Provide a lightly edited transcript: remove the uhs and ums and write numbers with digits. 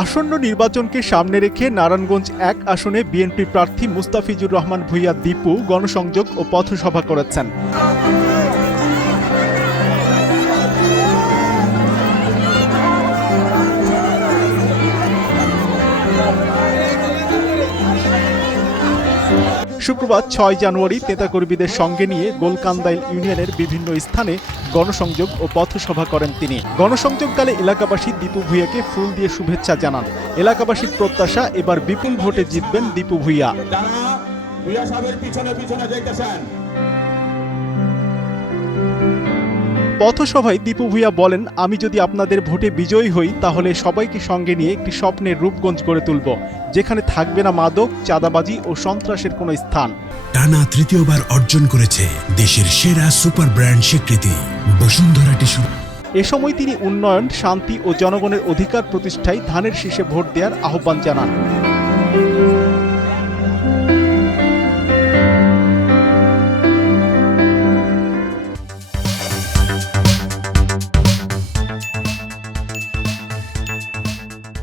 আসন্ন নির্বাচনকে সামনে রেখে নারায়ণগঞ্জ ১ আসনে বিএনপি প্রার্থী মুস্তাফিজুর রহমান ভূঁইয়া দীপু গণসংযোগ ও পথসভা করেছেন। শুক্রবার ৬ জানুয়ারি নেতাকর্মীদের সঙ্গে নিয়ে গোলকান্দাইল ইউনিয়নের বিভিন্ন স্থানে গণসংযোগ ও পথসভা করেন তিনি। গণসংযোগকালে এলাকাবাসী দীপু ভূঁইয়াকে ফুল দিয়ে শুভেচ্ছা জানান। এলাকাবাসীর প্রত্যাশা এবার বিপুল ভোটে জিতবেন দীপু ভূঁইয়া। পথসভায় দীপু ভূঁইয়া বলেন, আমি যদি আপনাদের ভোটে বিজয়ী হই তাহলে সবাইকে সঙ্গে নিয়ে একটি স্বপ্নের রূপগঞ্জ গড়ে তুলব, যেখানে থাকবে না মাদক, চাঁদাবাজি ও সন্ত্রাসের কোনো স্থান। টানা তৃতীয়বার অর্জন করেছে দেশের সেরা সুপার ব্র্যান্ড স্বীকৃতি বসুন্ধরা টিস্যু। এ সময় তিনি উন্নয়ন, শান্তি ও জনগণের অধিকার প্রতিষ্ঠায় ধানের শীষে ভোট দেওয়ার আহ্বান জানান।